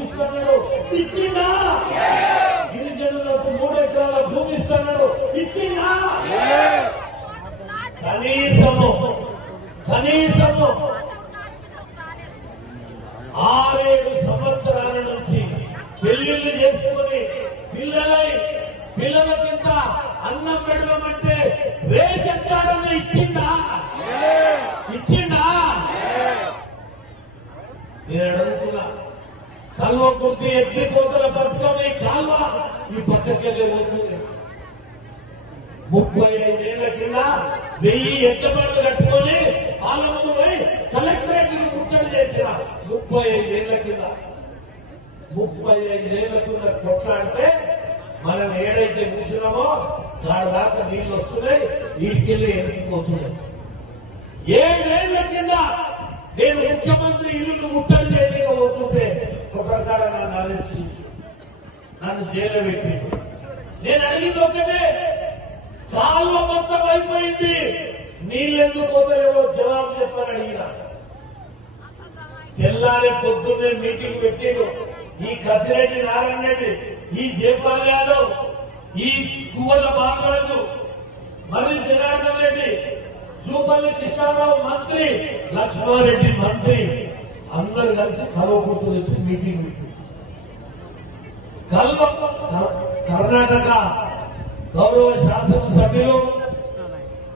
ఇస్తున్నాడు. ఇచ్చిందా? గిరిజనులకు మూడు ఎకరాల భూమి ఇస్తున్నాడు. ఇచ్చిందా? కనీసము కనీసము ఆరేడు సంవత్సరాల నుంచి పెళ్ళిళ్ళు చేసుకుని పిల్లలై పిల్లలకింత అన్నం పెడదామంటే రేషన్ కార్డును ఇచ్చిందా? ఇచ్చిందా? నేను అడుగుతున్నా కల్వ కుర్తి ఎత్తిపోతుల బతుకొని కాల్వ ఈ పక్కకెళ్ళి పోతుంది ముప్పై ఐదేళ్ళ కింద వెయ్యి ఎత్తబడులు కట్టుకొని పాలమూరు పోయి కలెక్టరేట్ ముట్టడి చేసిన ముప్పై ఐదేళ్ళ కింద. ముప్పై ఐదేళ్ళ కింద కొట్లాడితే మనం ఏడైతే కూర్చున్నామో దాని దాకా నీళ్ళు వస్తున్నాయి వీటికెళ్ళి ఎన్నిపోతున్నాయి ఏడేళ్ళ కింద నేను ముఖ్యమంత్రి ఇల్లు ముట్టడి చేయలేకపోతుంటే ఒకసారి నన్ను అరెస్ట్ నన్ను జైలు పెట్టి నేను అడిగింది ఒకటే కాలువ మొత్తం అయిపోయింది. నీళ్ళెందుకు పోతలేవో జవాబు చెప్పని అడిగిన. తెల్లారి పొద్దున్నే మీటింగ్ పెట్టిండు. ఈ కసిరెడ్డి నారాయణ రెడ్డి ఈ జయపాల్ యాదవ్ ఈ కువ్వల బాలరాజు జూపల్లి కృష్ణారావు మంత్రి లక్ష్మారెడ్డి మంత్రి అందరు కలిసి కల్వకుర్తి వచ్చి మీటింగ్ పెట్టింది కల్వ కర్ణాటక గౌరవ శాసనసభ్యులు